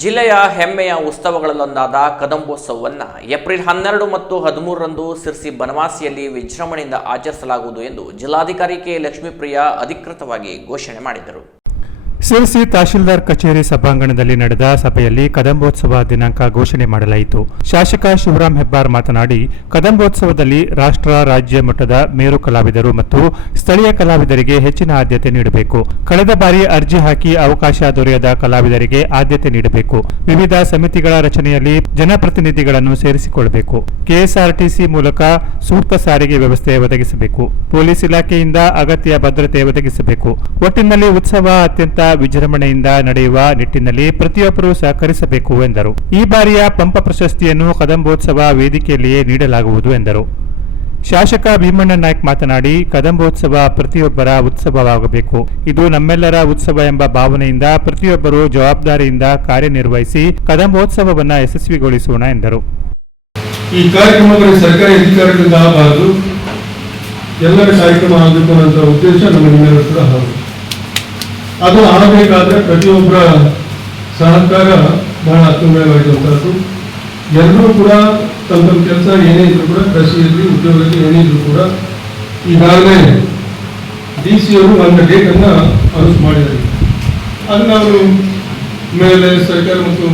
ಜಿಲ್ಲೆಯ ಹೆಮ್ಮೆಯ ಉತ್ಸವಗಳಲ್ಲೊಂದಾದ ಕದಂಬೋತ್ಸವವನ್ನು ಏಪ್ರಿಲ್ 12 ಮತ್ತು 13ರಂದು ಸಿರ್ಸಿ ಬನವಾಸಿಯಲ್ಲಿ ವಿಜೃಂಭಣೆಯಿಂದ ಆಚರಿಸಲಾಗುವುದು ಎಂದು ಜಿಲ್ಲಾಧಿಕಾರಿ ಕೆ ಲಕ್ಷ್ಮೀಪ್ರಿಯಾ ಅಧಿಕೃತವಾಗಿ ಘೋಷಣೆ ಮಾಡಿದರು. ಸಿರ್ಸಿ ತಹಶೀಲ್ದಾರ್ ಕಚೇರಿ ಸಭಾಂಗಣದಲ್ಲಿ ನಡೆದ ಸಭೆಯಲ್ಲಿ ಕದಂಬೋತ್ಸವ ದಿನಾಂಕ ಘೋಷಣೆ ಮಾಡಲಾಯಿತು. ಶಾಸಕ ಶಿವರಾಮ್ ಹೆಬ್ಬಾರ್ ಮಾತನಾಡಿ, ಕದಂಬೋತ್ಸವದಲ್ಲಿ ರಾಷ್ಟ್ರ, ರಾಜ್ಯ ಮಟ್ಟದ ಮೇರು ಕಲಾವಿದರು ಮತ್ತು ಸ್ಥಳೀಯ ಕಲಾವಿದರಿಗೆ ಹೆಚ್ಚಿನ ಆದ್ಯತೆ ನೀಡಬೇಕು. ಕಳೆದ ಬಾರಿ ಅರ್ಜಿ ಹಾಕಿ ಅವಕಾಶ ದೊರೆಯದ ಕಲಾವಿದರಿಗೆ ಆದ್ಯತೆ ನೀಡಬೇಕು. ವಿವಿಧ ಸಮಿತಿಗಳ ರಚನೆಯಲ್ಲಿ ಜನಪ್ರತಿನಿಧಿಗಳನ್ನು ಸೇರಿಸಿಕೊಳ್ಳಬೇಕು. ಕೆಎಸ್ಆರ್ಟಿಸಿ ಮೂಲಕ ಸೂಕ್ತ ಸಾರಿಗೆ ವ್ಯವಸ್ಥೆ ಒದಗಿಸಬೇಕು. ಪೊಲೀಸ್ ಇಲಾಖೆಯಿಂದ ಅಗತ್ಯ ಭದ್ರತೆ ಒದಗಿಸಬೇಕು. ಒಟ್ಟಿನಲ್ಲಿ ಉತ್ಸವ ಅತ್ಯಂತ ವಿಜೃಂಭಣೆಯಿಂದ ನಡೆಯುವ ನಿಟ್ಟಿನಲ್ಲಿ ಪ್ರತಿಯೊಬ್ಬರೂ ಸಹಕರಿಸಬೇಕು ಎಂದರು. ಈ ಬಾರಿಯ ಪಂಪ ಪ್ರಶಸ್ತಿಯನ್ನು ಕದಂಬೋತ್ಸವ ವೇದಿಕೆಯಲ್ಲಿಯೇ ನೀಡಲಾಗುವುದು ಎಂದರು. ಶಾಸಕ ಭೀಮಣ್ಣ ನಾಯ್ಕ್ ಮಾತನಾಡಿ, ಕದಂಬೋತ್ಸವ ಪ್ರತಿಯೊಬ್ಬರ ಉತ್ಸವವಾಗಬೇಕು. ಇದು ನಮ್ಮೆಲ್ಲರ ಉತ್ಸವ ಎಂಬ ಭಾವನೆಯಿಂದ ಪ್ರತಿಯೊಬ್ಬರು ಜವಾಬ್ದಾರಿಯಿಂದ ಕಾರ್ಯನಿರ್ವಹಿಸಿ ಕದಂಬೋತ್ಸವವನ್ನು ಯಶಸ್ವಿಗೊಳಿಸೋಣ ಎಂದರು. ಈ ಕಾರ್ಯಕ್ರಮಗಳು ಸರ್ಕಾರಿ ಅಧಿಕಾರಿಗಳಿಂದ ಆಗಬಾರದು, ಎಲ್ಲರ ಕಾರ್ಯಕ್ರಮ ಆಗಬೇಕು ಅನ್ನೋ ಉದ್ದೇಶ ನಮ್ಮೆಲ್ಲರೂ ಕೂಡ ಹೌದು. ಅದು ಆಗಬೇಕಾದ್ರೆ ಪ್ರತಿಯೊಬ್ಬರ ಸಹಕಾರ ಬಹಳ ಅತ್ಯುನ್ನತವಾಗಿರುವಂಥದ್ದು. ಎಲ್ಲರೂ ಕೂಡ ತಮ್ಮ ಕೆಲಸ ಏನೇ ಇದ್ರು ಕೂಡ, ಕೃಷಿಯಲ್ಲಿ, ಉದ್ಯೋಗದಲ್ಲಿ ಏನೇ ಇದ್ರು ಕೂಡ ಈಗಾಗಲೇ DC ಅವರು ಒಂದು ಡೇಟನ್ನು ಅನೌನ್ಸ್ ಮಾಡಿದ್ದಾರೆ. ಅದು ನಾವು ಮೇಲೆ ಸರ್ಕಾರ ಮತ್ತು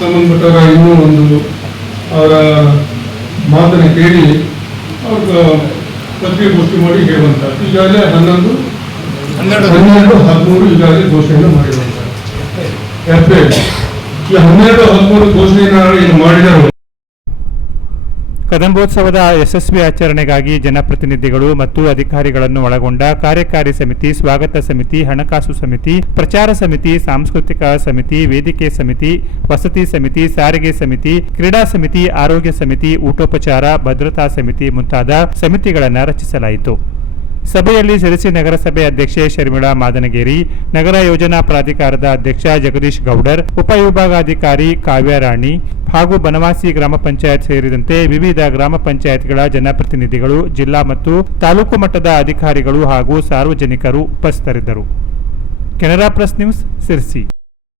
ಸಂಬಂಧಪಟ್ಟವರ ಇನ್ನೂ ಒಂದು ಅವರ ಮಾತನ್ನು ಕೇಳಿ ಅವ್ರ ಪತ್ರಿಕಾಗೋಷ್ಠಿ ಮಾಡಿ ಹೇಳುವಂಥದ್ದು. ಈಗಾಗಲೇ 12, 13 ಈಗಾಗಲೇ ಘೋಷಣೆ ಮಾಡಿರುವಂಥದ್ದು. ಏಪ್ರಿಲ್ ಈ 12, 13 ಘೋಷಣೆಯನ್ನು ಮಾಡಿದರು. ಕದಂಬೋತ್ಸವದ ಯಶಸ್ವಿ ಆಚರಣೆಗಾಗಿ ಜನಪ್ರತಿನಿಧಿಗಳು ಮತ್ತು ಅಧಿಕಾರಿಗಳನ್ನು ಒಳಗೊಂಡ ಕಾರ್ಯಕಾರಿ ಸಮಿತಿ, ಸ್ವಾಗತ ಸಮಿತಿ, ಹಣಕಾಸು ಸಮಿತಿ, ಪ್ರಚಾರ ಸಮಿತಿ, ಸಾಂಸ್ಕೃತಿಕ ಸಮಿತಿ, ವೇದಿಕೆ ಸಮಿತಿ, ವಸತಿ ಸಮಿತಿ, ಸಾರಿಗೆ ಸಮಿತಿ, ಕ್ರೀಡಾ ಸಮಿತಿ, ಆರೋಗ್ಯ ಸಮಿತಿ, ಊಟೋಪಚಾರ, ಭದ್ರತಾ ಸಮಿತಿ ಮುಂತಾದ ಸಮಿತಿಗಳನ್ನು ರಚಿಸಲಾಯಿತು. ಸಭೆಯಲ್ಲಿ ಸಿರಿಸಿ ನಗರಸಭೆ ಅಧ್ಯಕ್ಷೆ ಶರ್ಮಿಳಾ ಮಾದನಗೇರಿ, ನಗರ ಯೋಜನಾ ಪ್ರಾಧಿಕಾರದ ಅಧ್ಯಕ್ಷ ಜಗದೀಶ್ ಗೌಡರ್, ಉಪವಿಭಾಗಾಧಿಕಾರಿ ಕಾವ್ಯರಾಣಿ ಹಾಗೂ ಬನವಾಸಿ ಗ್ರಾಮ ಪಂಚಾಯತ್ ಸೇರಿದಂತೆ ವಿವಿಧ ಗ್ರಾಮ ಪಂಚಾಯತ್ಗಳ ಜನಪ್ರತಿನಿಧಿಗಳು, ಜಿಲ್ಲಾ ಮತ್ತು ತಾಲೂಕು ಮಟ್ಟದ ಅಧಿಕಾರಿಗಳು ಹಾಗೂ ಸಾರ್ವಜನಿಕರು ಉಪಸ್ಥಿತರಿದ್ದರು. Canara press news, Sirsi.